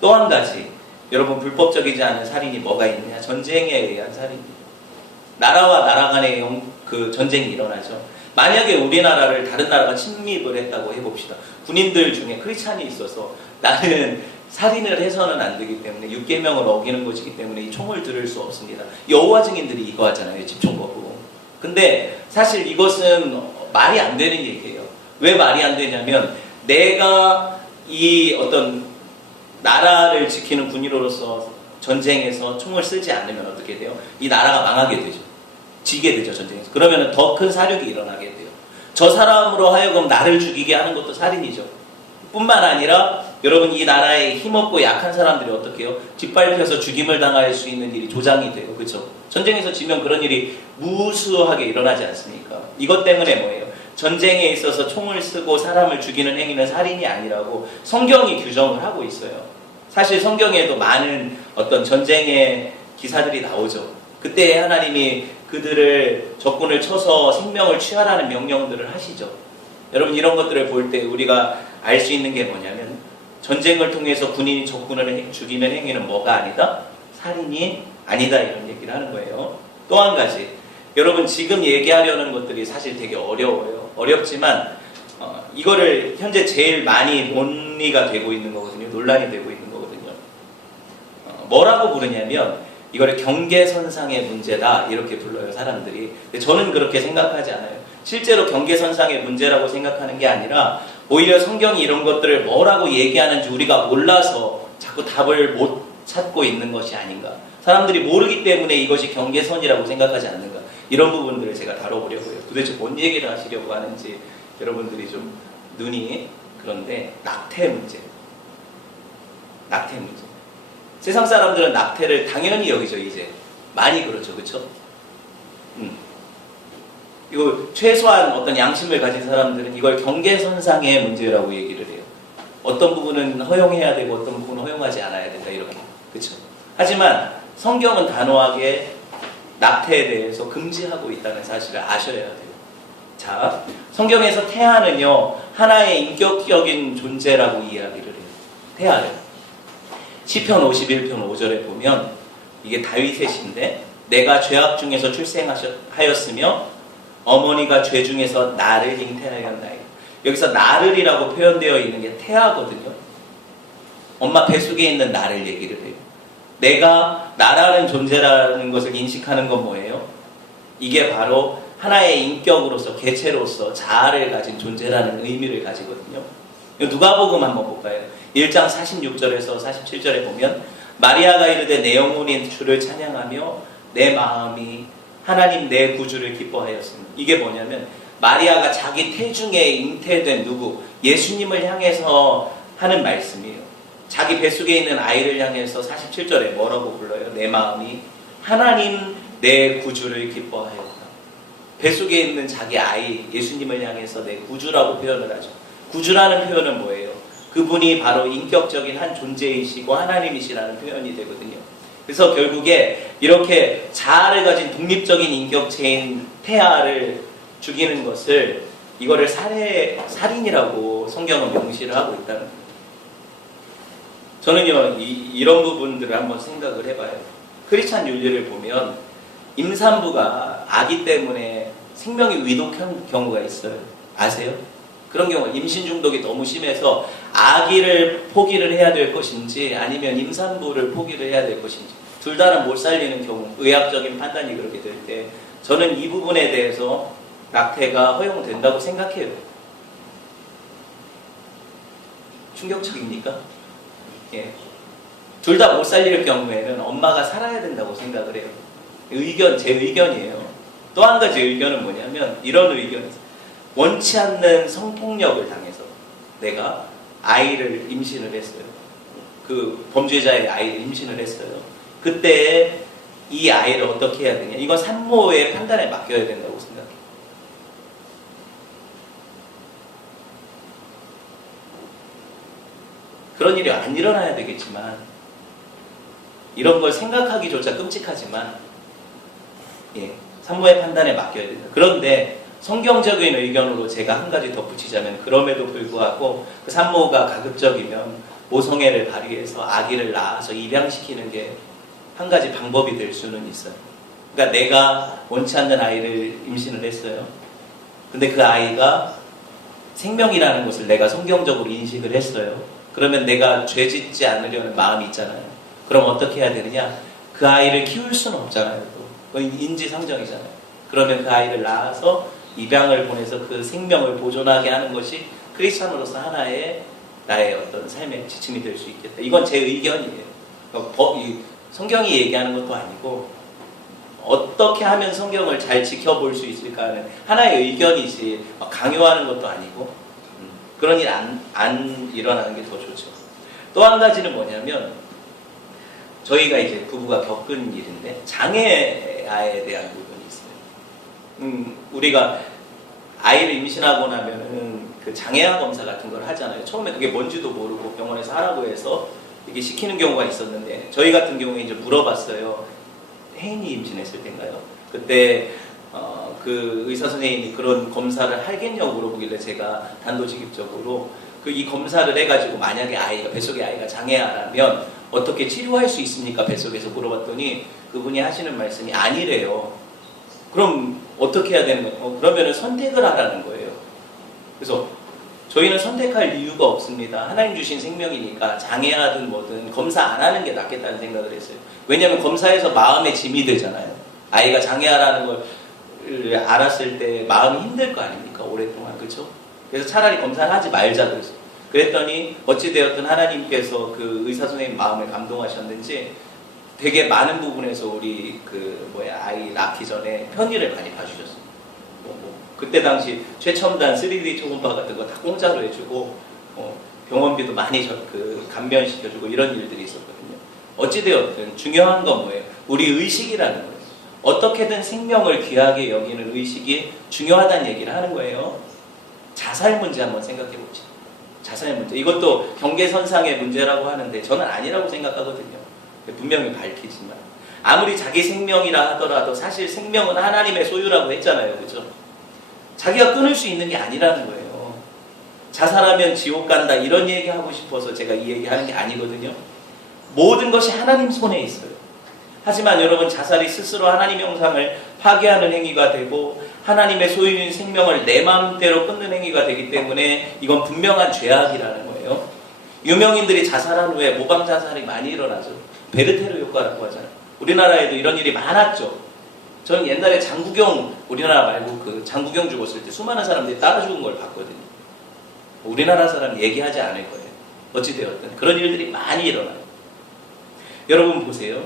또 한 가지 여러분 불법적이지 않은 살인이 뭐가 있느냐? 전쟁에 의한 살인입니다. 나라와 나라 간의 그 전쟁이 일어나죠. 만약에 우리나라를 다른 나라가 침입을 했다고 해봅시다. 군인들 중에 크리스찬이 있어서 나는 살인을 해서는 안 되기 때문에 육계명을 어기는 것이기 때문에 이 총을 들을 수 없습니다. 여호와 증인들이 이거 하잖아요. 집총 거부. 근데 사실 이것은 말이 안 되는 얘기예요. 왜 말이 안 되냐면 내가 이 어떤 나라를 지키는 군인으로서 전쟁에서 총을 쓰지 않으면 어떻게 돼요? 이 나라가 망하게 되죠. 지게 되죠, 전쟁에서. 그러면 더 큰 사륙이 일어나게 돼요. 저 사람으로 하여금 나를 죽이게 하는 것도 살인이죠. 뿐만 아니라 여러분 이 나라에 힘없고 약한 사람들이 어떻게 해요? 짓밟혀서 죽임을 당할 수 있는 일이 조장이 돼요. 그렇죠? 전쟁에서 지면 그런 일이 무수하게 일어나지 않습니까? 이것 때문에 뭐예요? 전쟁에 있어서 총을 쓰고 사람을 죽이는 행위는 살인이 아니라고 성경이 규정을 하고 있어요. 사실 성경에도 많은 어떤 전쟁의 기사들이 나오죠. 그때 하나님이 그들을 적군을 쳐서 생명을 취하라는 명령들을 하시죠. 여러분 이런 것들을 볼 때 우리가 알 수 있는 게 뭐냐면 전쟁을 통해서 군인이 적군을 죽이는 행위는 뭐가 아니다? 살인이 아니다 이런 얘기를 하는 거예요. 또 한 가지 여러분 지금 얘기하려는 것들이 사실 되게 어려워요. 어렵지만 이거를 현재 제일 많이 논의가 되고 있는 거거든요. 논란이 되고 있는 거거든요. 뭐라고 부르냐면 이거를 경계선상의 문제다 이렇게 불러요 사람들이. 근데 저는 그렇게 생각하지 않아요. 실제로 경계선상의 문제라고 생각하는 게 아니라 오히려 성경이 이런 것들을 뭐라고 얘기하는지 우리가 몰라서 자꾸 답을 못 찾고 있는 것이 아닌가. 사람들이 모르기 때문에 이것이 경계선이라고 생각하지 않는가. 이런 부분들을 제가 다뤄보려고요. 도대체 뭔 얘기를 하시려고 하는지 여러분들이 좀 눈이 그런데 낙태 문제. 낙태 문제. 세상 사람들은 낙태를 당연히 여기죠 이제. 많이 그렇죠. 그렇죠? 이거 최소한 어떤 양심을 가진 사람들은 이걸 경계선상의 문제라고 얘기를 해요. 어떤 부분은 허용해야 되고 어떤 부분은 허용하지 않아야 된다 이렇게. 그렇죠? 하지만 성경은 단호하게 낙태에 대해서 금지하고 있다는 사실을 아셔야 돼요. 자, 성경에서 태아는요 하나의 인격적인 존재라고 이야기를 해요. 태아를. 시편 51편 5절에 보면 이게 다윗의 시인데 내가 죄악 중에서 출생하였으며 어머니가 죄 중에서 나를 잉태하였나이다. 여기서 나를이라고 표현되어 있는 게 태아거든요. 엄마 뱃속에 있는 나를 얘기를 해요. 내가 나라는 존재라는 것을 인식하는 건 뭐예요? 이게 바로 하나의 인격으로서 개체로서 자아를 가진 존재라는 의미를 가지거든요. 누가복음 한번 볼까요? 1장 46절에서 47절에 보면 마리아가 이르되 내 영혼이 주를 찬양하며 내 마음이 하나님 내 구주를 기뻐하였습니다. 이게 뭐냐면 마리아가 자기 태중에 잉태된 누구? 예수님을 향해서 하는 말씀이에요. 자기 뱃속에 있는 아이를 향해서 47절에 뭐라고 불러요? 내 마음이 하나님 내 구주를 기뻐하였다. 뱃속에 있는 자기 아이 예수님을 향해서 내 구주라고 표현을 하죠. 구주라는 표현은 뭐예요? 그분이 바로 인격적인 한 존재이시고 하나님이시라는 표현이 되거든요. 그래서 결국에 이렇게 자아를 가진 독립적인 인격체인 태아를 죽이는 것을 이거를 살인이라고 성경은 명시를 하고 있다는 거예요. 저는요 이런 부분들을 한번 생각을 해봐요. 크리스찬 윤리를 보면 임산부가 아기 때문에 생명이 위독한 경우가 있어요. 아세요? 그런 경우 임신 중독이 너무 심해서 아기를 포기를 해야 될 것인지 아니면 임산부를 포기를 해야 될 것인지 둘 다는 못 살리는 경우 의학적인 판단이 그렇게 될 때 저는 이 부분에 대해서 낙태가 허용된다고 생각해요. 충격적입니까? 예. 둘 다 못 살릴 경우에는 엄마가 살아야 된다고 생각을 해요. 제 의견이에요. 또 한 가지 의견은 뭐냐면 이런 의견이 있어요. 원치 않는 성폭력을 당해서 내가 아이를 임신을 했어요. 그 범죄자의 아이를 임신을 했어요. 그때 이 아이를 어떻게 해야 되냐? 이건 산모의 판단에 맡겨야 된다고 생각해요. 그런 일이 안 일어나야 되겠지만 이런 걸 생각하기조차 끔찍하지만 산모의 판단에 맡겨야 된다. 그런데 성경적인 의견으로 제가 한 가지 덧붙이자면 그럼에도 불구하고 그 산모가 가급적이면 모성애를 발휘해서 아기를 낳아서 입양시키는 게 한 가지 방법이 될 수는 있어요. 그러니까 내가 원치 않는 아이를 임신을 했어요. 근데 그 아이가 생명이라는 것을 내가 성경적으로 인식을 했어요. 그러면 내가 죄 짓지 않으려는 마음이 있잖아요. 그럼 어떻게 해야 되느냐? 그 아이를 키울 수는 없잖아요. 그건 인지상정이잖아요. 그러면 그 아이를 낳아서 입양을 보내서 그 생명을 보존하게 하는 것이 크리스찬으로서 하나의 나의 어떤 삶의 지침이 될 수 있겠다. 이건 제 의견이에요. 성경이 얘기하는 것도 아니고 어떻게 하면 성경을 잘 지켜볼 수 있을까 하는 하나의 의견이지 강요하는 것도 아니고 그런 일 안 일어나는 게 더 좋죠. 또 한 가지는 뭐냐면 저희가 이제 부부가 겪은 일인데 장애아에 대한 부분이 있어요. 우리가 아이를 임신하고 나면은 그 장애아 검사 같은 걸 하잖아요. 처음에 그게 뭔지도 모르고 병원에서 하라고 해서 이게 시키는 경우가 있었는데 저희 같은 경우에 이제 물어봤어요. 혜인이 임신했을 때인가요? 그때 그 의사 선생님이 그런 검사를 하겠냐고 물어보길래 제가 단도직입적으로 이 검사를 해가지고 만약에 뱃속에 아이가 장애아라면 어떻게 치료할 수 있습니까? 뱃속에서 물어봤더니 그분이 하시는 말씀이 아니래요. 그럼 어떻게 해야 되는 거예요? 그러면은 선택을 하라는 거예요. 그래서 저희는 선택할 이유가 없습니다. 하나님 주신 생명이니까 장애하든 뭐든 검사 안 하는 게 낫겠다는 생각을 했어요. 왜냐하면 검사에서 마음에 짐이 되잖아요. 아이가 장애하라는 걸 알았을 때 마음이 힘들 거 아닙니까? 오랫동안. 그렇죠? 그래서 차라리 검사를 하지 말자 그랬어요. 그랬더니 어찌되었든 하나님께서 그 의사 선생님 마음을 감동하셨는지 되게 많은 부분에서 우리 아이 낳기 전에 편의를 많이 봐주셨어요. 그때 당시 최첨단 3D 초음파 같은 거 다 공짜로 해주고 병원비도 많이 감면시켜주고 이런 일들이 있었거든요. 어찌되었든 중요한 건 뭐예요? 우리 의식이라는 거예요. 어떻게든 생명을 귀하게 여기는 의식이 중요하다는 얘기를 하는 거예요. 자살 문제 한번 생각해 보죠. 자살 문제. 이것도 경계선상의 문제라고 하는데 저는 아니라고 생각하거든요. 분명히 밝히지만 아무리 자기 생명이라 하더라도 사실 생명은 하나님의 소유라고 했잖아요. 그죠? 자기가 끊을 수 있는 게 아니라는 거예요. 자살하면 지옥 간다 이런 얘기하고 싶어서 제가 이 얘기하는 게 아니거든요. 모든 것이 하나님 손에 있어요. 하지만 여러분 자살이 스스로 하나님 형상을 파괴하는 행위가 되고 하나님의 소유인 생명을 내 마음대로 끊는 행위가 되기 때문에 이건 분명한 죄악이라는 거예요. 유명인들이 자살한 후에 모방 자살이 많이 일어나죠. 베르테르 효과라고 하잖아요. 우리나라에도 이런 일이 많았죠. 저는 옛날에 장국영, 우리나라 말고 장국영 죽었을 때 수많은 사람들이 따라 죽은 걸 봤거든요. 우리나라 사람 얘기하지 않을 거예요. 어찌되었든 그런 일들이 많이 일어나요. 여러분 보세요.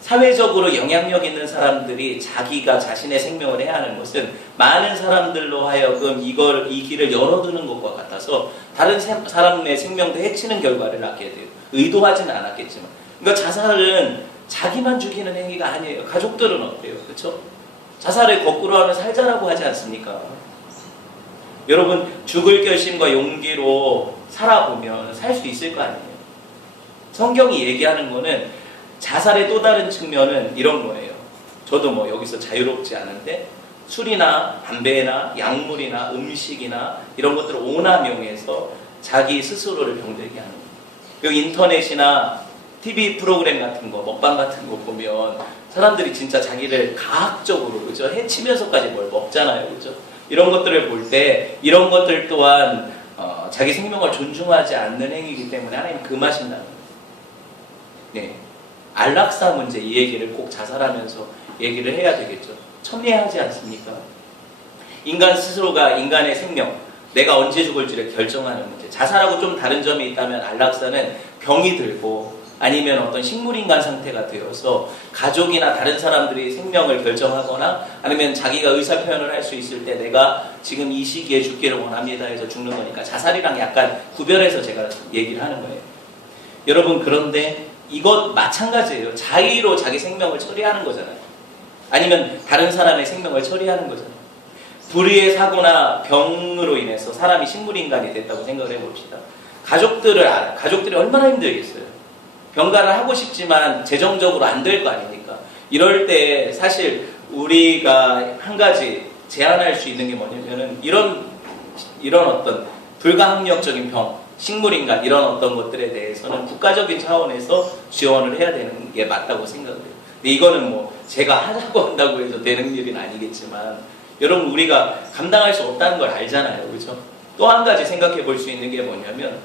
사회적으로 영향력 있는 사람들이 자기가 자신의 생명을 해야 하는 것은 많은 사람들로 하여금 이 길을 열어두는 것과 같아서 다른 사람의 생명도 해치는 결과를 낳게 돼요. 의도하지는 않았겠지만. 그러니까 자살은 자기만 죽이는 행위가 아니에요. 가족들은 어때요? 그렇죠? 자살을 거꾸로 하면 살자라고 하지 않습니까? 여러분 죽을 결심과 용기로 살아보면 살 수 있을 거 아니에요. 성경이 얘기하는 거는 자살의 또 다른 측면은 이런 거예요. 저도 여기서 자유롭지 않은데 술이나 담배나 약물이나 음식이나 이런 것들을 오남용해서 자기 스스로를 병들게 하는 거예요. 인터넷이나 TV 프로그램 같은 거, 먹방 같은 거 보면 사람들이 진짜 자기를 가학적으로 그죠? 해치면서까지 뭘 먹잖아요. 그죠? 이런 것들을 볼 때 이런 것들 또한 자기 생명을 존중하지 않는 행위이기 때문에 하나님 금하신다는 거예요. 네. 안락사 문제 이 얘기를 꼭 자살하면서 얘기를 해야 되겠죠. 첨예하지 않습니까? 인간 스스로가 인간의 생명, 내가 언제 죽을지를 결정하는 문제. 자살하고 좀 다른 점이 있다면 안락사는 병이 들고 아니면 어떤 식물인간 상태가 되어서 가족이나 다른 사람들이 생명을 결정하거나 아니면 자기가 의사표현을 할 수 있을 때 내가 지금 이 시기에 죽기를 원합니다 해서 죽는 거니까 자살이랑 약간 구별해서 제가 얘기를 하는 거예요. 여러분 그런데 이것 마찬가지예요. 자의로 자기 생명을 처리하는 거잖아요. 아니면 다른 사람의 생명을 처리하는 거잖아요. 불의의 사고나 병으로 인해서 사람이 식물인간이 됐다고 생각을 해봅시다. 가족들이 얼마나 힘들겠어요. 병가를 하고 싶지만 재정적으로 안 될 거 아닙니까? 이럴 때 사실 우리가 한 가지 제안할 수 있는 게 뭐냐면은 이런 어떤 불가항력적인 병, 식물인간 이런 어떤 것들에 대해서는 국가적인 차원에서 지원을 해야 되는 게 맞다고 생각을 해요. 근데 이거는 제가 하자고 한다고 해서 되는 일은 아니겠지만 여러분 우리가 감당할 수 없다는 걸 알잖아요. 그렇죠? 또 한 가지 생각해 볼 수 있는 게 뭐냐면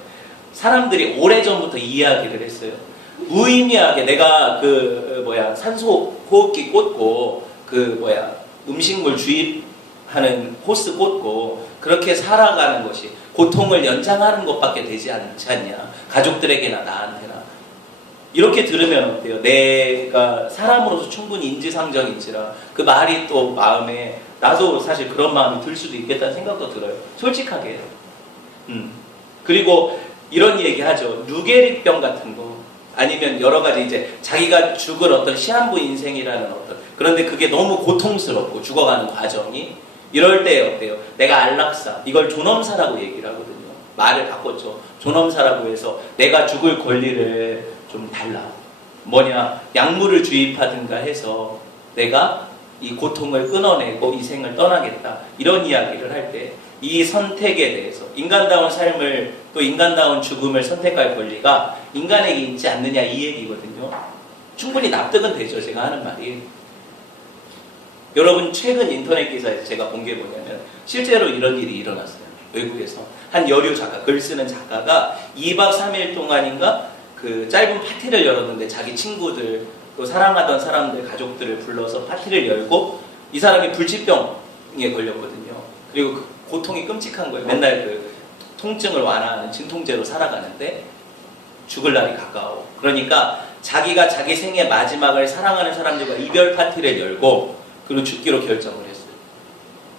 사람들이 오래전부터 이야기를 했어요. 무의미하게 내가 산소 호흡기 꽂고 음식물 주입하는 호스 꽂고 그렇게 살아가는 것이 고통을 연장하는 것밖에 되지 않지 않냐. 가족들에게나 나한테나. 이렇게 들으면 어때요? 내가 사람으로서 충분히 인지상정인지라 그 말이 또 마음에 나도 사실 그런 마음이 들 수도 있겠다는 생각도 들어요. 솔직하게. 그리고 이런 얘기 하죠. 누게릭병 같은 거. 아니면 여러 가지 이제 자기가 죽을 어떤 시한부 인생이라는 어떤, 그런데 그게 너무 고통스럽고 죽어가는 과정이, 이럴 때 어때요? 내가 안락사, 이걸 존엄사라고 얘기를 하거든요. 말을 바꿨죠. 존엄사라고 해서 내가 죽을 권리를 좀 달라. 뭐냐, 약물을 주입하든가 해서 내가 이 고통을 끊어내고 이 생을 떠나겠다. 이런 이야기를 할 때 이 선택에 대해서 인간다운 삶을 또 인간다운 죽음을 선택할 권리가 인간에게 있지 않느냐, 이 얘기거든요. 충분히 납득은 되죠, 제가 하는 말이. 여러분, 최근 인터넷 기사에서 제가 본 게 뭐냐면 실제로 이런 일이 일어났어요. 외국에서 한 여류 작가, 글 쓰는 작가가 2박 3일 동안인가 그 짧은 파티를 열었는데 자기 친구들, 또 사랑하던 사람들, 가족들을 불러서 파티를 열고, 이 사람이 불치병에 걸렸거든요. 그리고 그 고통이 끔찍한 거예요. 맨날 그 통증을 완화하는 진통제로 살아가는데 죽을 날이 가까워. 그러니까 자기가 자기 생의 마지막을 사랑하는 사람들과 이별 파티를 열고 그리고 죽기로 결정을 했어요.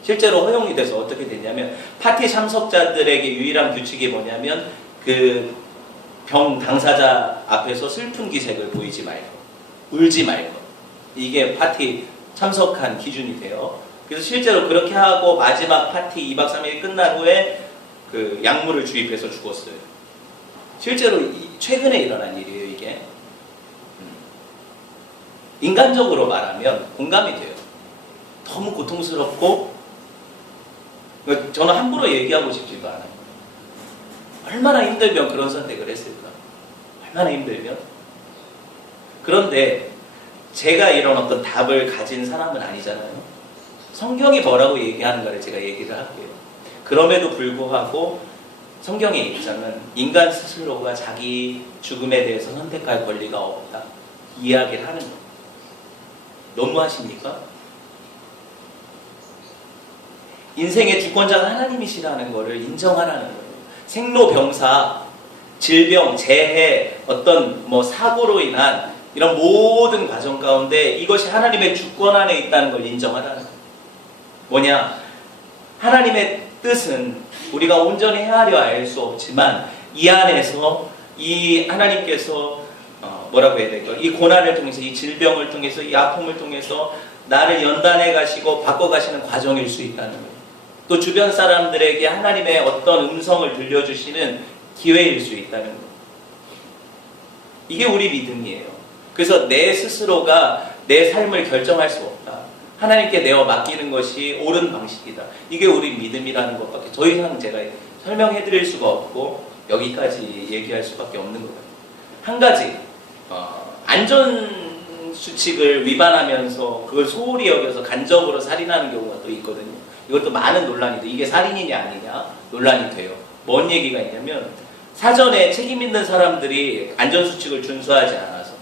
실제로 허용이 돼서 어떻게 됐냐면, 파티 참석자들에게 유일한 규칙이 뭐냐면 그 병 당사자 앞에서 슬픈 기색을 보이지 말고 울지 말고, 이게 파티 참석한 기준이 돼요. 그래서 실제로 그렇게 하고 마지막 파티 2박 3일이 끝난 후에 그 약물을 주입해서 죽었어요. 실제로 최근에 일어난 일이에요, 이게. 인간적으로 말하면 공감이 돼요. 너무 고통스럽고, 저는 함부로 얘기하고 싶지도 않아요. 얼마나 힘들면 그런 선택을 했을까? 얼마나 힘들면? 그런데 제가 이런 어떤 답을 가진 사람은 아니잖아요. 성경이 뭐라고 얘기하는가를 제가 얘기를 할게요. 그럼에도 불구하고 성경의 입장은 인간 스스로가 자기 죽음에 대해서 선택할 권리가 없다, 이야기를 하는 거예요. 너무하십니까? 인생의 주권자가 하나님이시라는 것을 인정하라는 거예요. 생로병사, 질병, 재해, 어떤 사고로 인한 이런 모든 과정 가운데 이것이 하나님의 주권 안에 있다는 걸 인정하라는 거예요. 뭐냐? 하나님의 뜻은 우리가 온전히 헤아려 알 수 없지만 이 안에서 이 하나님께서 뭐라고 해야 될까? 이 고난을 통해서, 이 질병을 통해서, 이 아픔을 통해서 나를 연단해 가시고 바꿔 가시는 과정일 수 있다는 거예요. 또 주변 사람들에게 하나님의 어떤 음성을 들려주시는 기회일 수 있다는 거예요. 이게 우리 믿음이에요. 그래서 내 스스로가 내 삶을 결정할 수 없다. 하나님께 내어 맡기는 것이 옳은 방식이다. 이게 우리 믿음이라는 것밖에 더 이상 제가 설명해 드릴 수가 없고 여기까지 얘기할 수밖에 없는 것 같아요. 한 가지, 안전수칙을 위반하면서 그걸 소홀히 여겨서 간접으로 살인하는 경우가 또 있거든요. 이것도 많은 논란이 돼. 이게 살인이냐 아니냐 논란이 돼요. 뭔 얘기가 있냐면, 사전에 책임 있는 사람들이 안전수칙을 준수하지 않아서,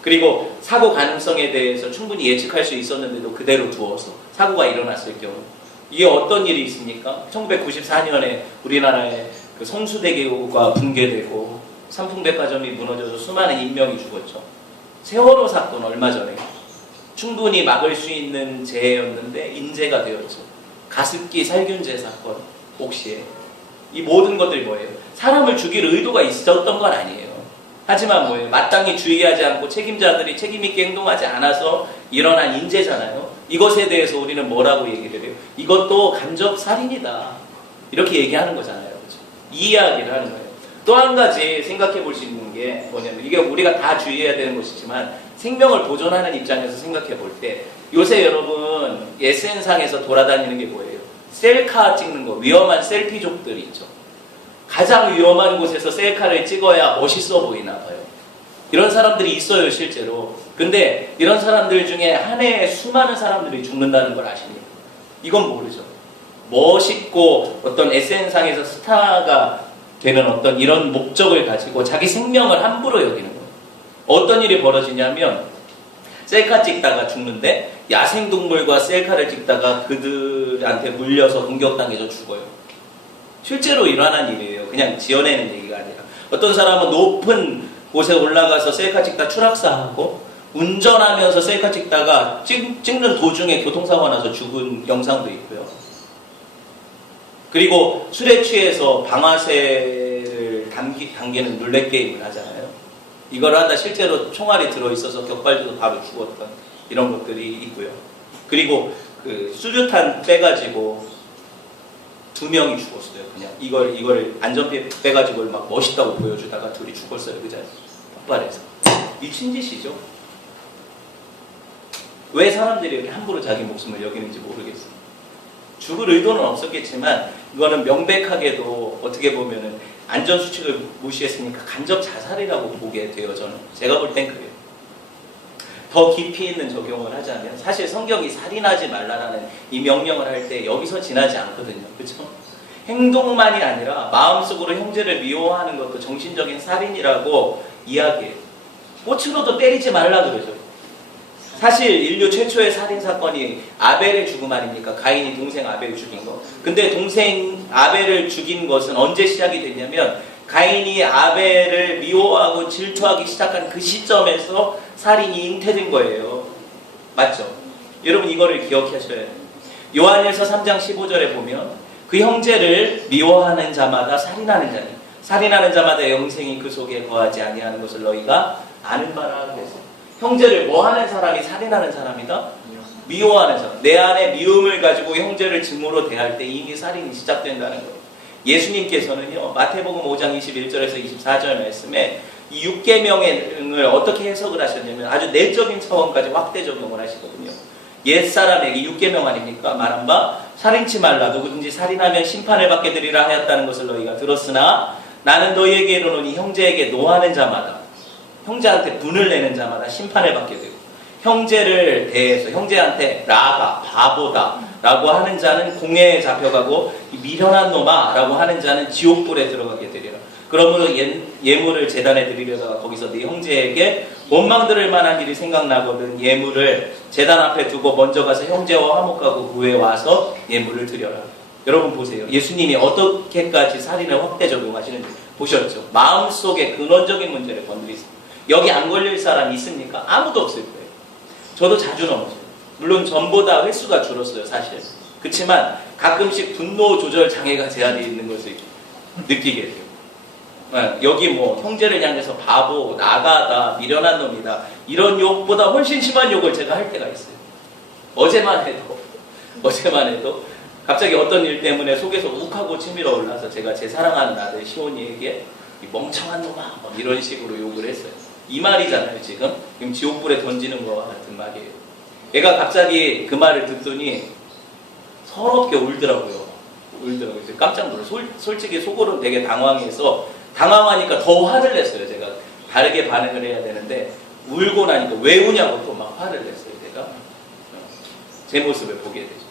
그리고 사고 가능성에 대해서 충분히 예측할 수 있었는데도 그대로 두어서 사고가 일어났을 경우, 이게 어떤 일이 있습니까? 1994년에 우리나라의 그 성수대교가 붕괴되고 삼풍백화점이 무너져서 수많은 인명이 죽었죠. 세월호 사건 얼마 전에 충분히 막을 수 있는 재해였는데 인재가 되었죠. 가습기 살균제 사건, 옥시에. 이 모든 것들이 뭐예요? 사람을 죽일 의도가 있었던 건 아니에요. 하지만 뭐예요? 마땅히 주의하지 않고 책임자들이 책임있게 행동하지 않아서 일어난 인재잖아요. 이것에 대해서 우리는 뭐라고 얘기를 해요? 이것도 간접 살인이다, 이렇게 얘기하는 거잖아요. 그렇죠? 이 이야기를 하는 거예요. 또 한 가지 생각해 볼 수 있는 게 뭐냐면, 이게 우리가 다 주의해야 되는 것이지만 생명을 보존하는 입장에서 생각해 볼 때, 요새 여러분 SN상에서 돌아다니는 게 뭐예요? 셀카 찍는 거, 위험한 셀피족들이 있죠. 가장 위험한 곳에서 셀카를 찍어야 멋있어 보이나 봐요. 이런 사람들이 있어요, 실제로. 근데 이런 사람들 중에 한 해에 수많은 사람들이 죽는다는 걸 아십니까? 이건 모르죠. 멋있고 어떤 SN상에서 스타가 되는 어떤 이런 목적을 가지고 자기 생명을 함부로 여기는 거예요. 어떤 일이 벌어지냐면, 셀카 찍다가 죽는데 야생동물과 셀카를 찍다가 그들한테 물려서 공격당해서 죽어요. 실제로 일어난 일이에요. 그냥 지어내는 얘기가 아니라. 어떤 사람은 높은 곳에 올라가서 셀카 찍다 추락사하고, 운전하면서 셀카 찍다가 찍는 도중에 교통사고가 나서 죽은 영상도 있고요. 그리고 술에 취해서 방아쇠를 당기는 룰렛 게임을 하잖아요. 이걸 하다 실제로 총알이 들어있어서 격발돼서 바로 죽었던 이런 것들이 있고요. 그리고 그 수류탄 빼가지고 2명이 죽었어요. 그냥 이걸 안전피 빼가지고 막 멋있다고 보여주다가 둘이 죽었어요. 그 자리에 폭발해서. 미친 짓이죠. 왜 사람들이 이렇게 함부로 자기 목숨을 여기는지 모르겠어요. 죽을 의도는 없었겠지만 이거는 명백하게도 어떻게 보면은 안전수칙을 무시했으니까 간접 자살이라고 보게 돼요. 저는 제가 볼 땐 그래요. 더 깊이 있는 적용을 하자면 사실 성경이 살인하지 말라라는 이 명령을 할 때 여기서 지나지 않거든요. 그렇죠? 행동만이 아니라 마음속으로 형제를 미워하는 것도 정신적인 살인이라고 이야기해요. 꽃으로도 때리지 말라 그러죠. 사실 인류 최초의 살인사건이 아벨의 죽음 아닙니까? 가인이 동생 아벨을 죽인 거. 근데 동생 아벨을 죽인 것은 언제 시작이 됐냐면 가인이 아벨을 미워하고 질투하기 시작한 그 시점에서 살인이 잉태된 거예요. 맞죠? 여러분 이거를 기억하셔야 돼요. 요한일서 3장 15절에 보면 그 형제를 미워하는 자마다 살인하는 자니 살인하는 자마다 영생이 그 속에 거하지 아니하는 것을 너희가 아는 바라 그랬어요. 형제를 뭐하는 사람이 살인하는 사람이다? 미워하는 사람. 내 안에 미움을 가지고 형제를 증오로 대할 때 이미 살인이 시작된다는 거예요. 예수님께서는요 마태복음 5장 21절에서 24절 말씀에 이 6계명을 어떻게 해석을 하셨냐면 아주 내적인 차원까지 확대 적용을 하시거든요. 옛사람에게 6계명 아닙니까? 말한 바 살인치 말라 누구든지 살인하면 심판을 받게 되리라 하였다는 것을 너희가 들었으나 나는 너희에게 이르노니 형제에게 노하는 자마다 형제한테 분을 내는 자마다 심판을 받게 되고 형제를 대해서 형제한테 라가 바보다 라고 하는 자는 공회에 잡혀가고 미련한 놈아 라고 하는 자는 지옥불에 들어가게 되리라. 그러므로 예물을 제단에 드리려다가 거기서 네 형제에게 원망들을 만한 일이 생각나거든 예물을 제단 앞에 두고 먼저 가서 형제와 화목하고 그 후에 와서 예물을 드려라. 여러분 보세요. 예수님이 어떻게까지 살인을 확대 적용하시는지 보셨죠? 마음속의 근원적인 문제를 건드리세요. 여기 안 걸릴 사람이 있습니까? 아무도 없을 거예요. 저도 자주 넘어져요. 물론 전보다 횟수가 줄었어요, 사실. 그렇지만 가끔씩 분노 조절 장애가 제한이 있는 것을 느끼게 돼요. 여기 뭐 형제를 향해서 바보, 나가다, 미련한 놈이다 이런 욕보다 훨씬 심한 욕을 제가 할 때가 있어요. 어제만 해도 갑자기 어떤 일 때문에 속에서 욱하고 치밀어 올라서 제가 제 사랑하는 아들 시온이에게 이 멍청한 놈아 이런 식으로 욕을 했어요. 이 말이잖아요. 지금 지옥불에 던지는 거와 같은 말이에요. 얘가 갑자기 그 말을 듣더니 서럽게 울더라고요. 깜짝 놀랐어요. 솔직히 속으로는 되게 당황하니까 더 화를 냈어요. 제가 다르게 반응을 해야 되는데 울고 나니까 왜 우냐고 또 막 화를 냈어요. 제가 제 모습을 보게 되죠.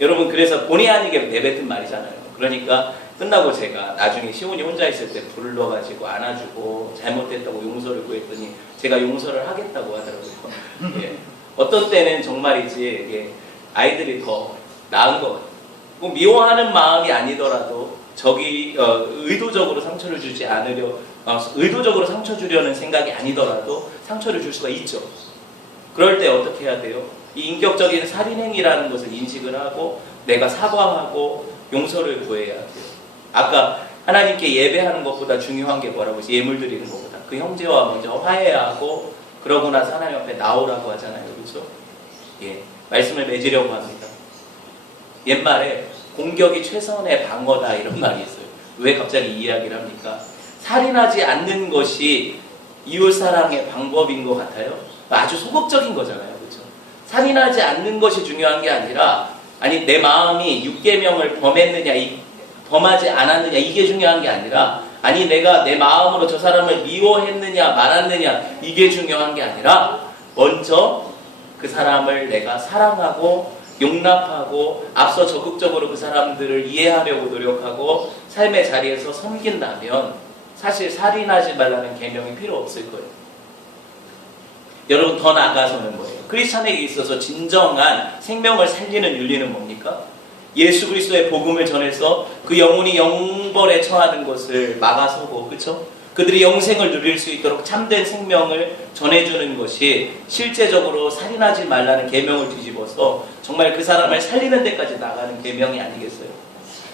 여러분 그래서 본의 아니게 내뱉은 말이잖아요. 그러니까 끝나고 제가 나중에 시온이 혼자 있을 때 불러가지고 안아주고 잘못됐다고 용서를 구했더니 제가 용서를 하겠다고 하더라고요. 예. 어떤 때는 정말이지 예, 아이들이 더 나은 것 같아요. 뭐 미워하는 마음이 아니더라도 저기 의도적으로 상처를 주지 않으려 의도적으로 상처 주려는 생각이 아니더라도 상처를 줄 수가 있죠. 그럴 때 어떻게 해야 돼요? 이 인격적인 살인행위라는 것을 인식을 하고 내가 사과하고 용서를 구해야 돼요. 아까 하나님께 예배하는 것보다 중요한 게 뭐라고 해서 예물 드리는 것보다 그 형제와 먼저 화해하고 그러고 나서 하나님 앞에 나오라고 하잖아요. 그렇죠? 예, 말씀을 맺으려고 합니다. 옛말에 공격이 최선의 방어다 이런 말이 있어요. 왜 갑자기 이 이야기를 합니까? 살인하지 않는 것이 이웃사랑의 방법인 것 같아요. 아주 소극적인 거잖아요. 그렇죠? 살인하지 않는 것이 중요한 게 아니라 아니 내 마음이 6계명을 범하지 않았느냐 이게 중요한 게 아니라 아니 내가 내 마음으로 저 사람을 미워했느냐 말았느냐 이게 중요한 게 아니라 먼저 그 사람을 내가 사랑하고 용납하고 앞서 적극적으로 그 사람들을 이해하려고 노력하고 삶의 자리에서 섬긴다면 사실 살인하지 말라는 계명이 필요 없을 거예요. 여러분 더 나아가서는 뭐예요? 크리스찬에게 있어서 진정한 생명을 살리는 윤리는 뭡니까? 예수 그리스도의 복음을 전해서 그 영혼이 영벌에 처하는 것을 막아서고 그렇죠? 그들이 영생을 누릴 수 있도록 참된 생명을 전해주는 것이 실제적으로 살인하지 말라는 계명을 뒤집어서 정말 그 사람을 살리는 데까지 나가는 계명이 아니겠어요?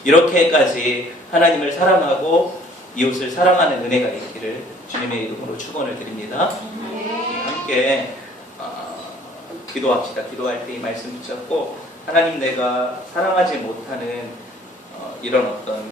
이렇게까지 하나님을 사랑하고 이웃을 사랑하는 은혜가 있기를 주님의 이름으로 축원을 드립니다. 함께 기도합시다. 기도할 때 이 말씀 붙잡고 하나님, 내가 사랑하지 못하는 이런 어떤